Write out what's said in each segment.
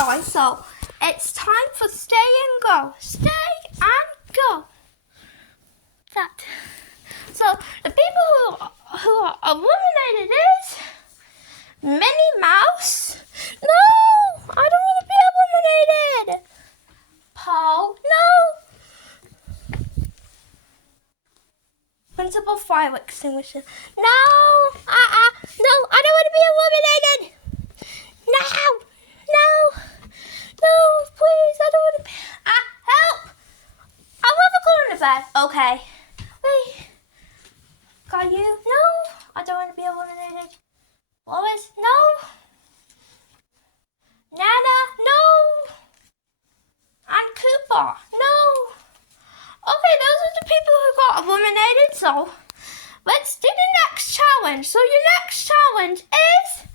guys, so it's time for stay and go. Stay and go. That. So the people who are eliminated is Minnie Mouse. No, I don't want to be eliminated. Paul, no. Principal Fire Extinguisher. No, no, I don't want to be eliminated. No, please, I don't want to be. Help! I'll have a corner bed. Okay. Wait. Got you? No, I don't want to be eliminated. Lois, no. Nana, no. And Cooper, no. Okay, those are the people who got eliminated, so let's do the next challenge. So your next challenge is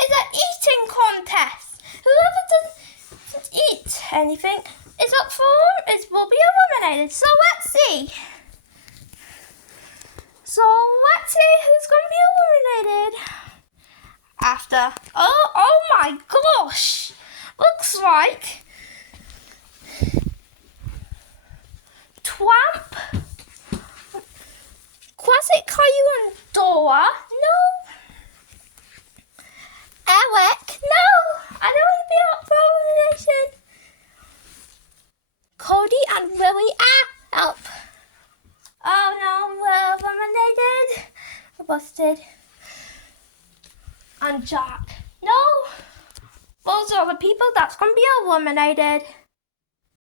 an eating contest. Whoever doesn't eat anything will be eliminated. So let's see. Who's going to be eliminated after. Oh my gosh. Looks like Twamp, Classic Caillou and Dora. No. Alec, no, I don't want to be up for elimination. Cody and Willie, help. Oh no, we're eliminated. We're busted. And Jack, no. Those are the people that's going to be eliminated.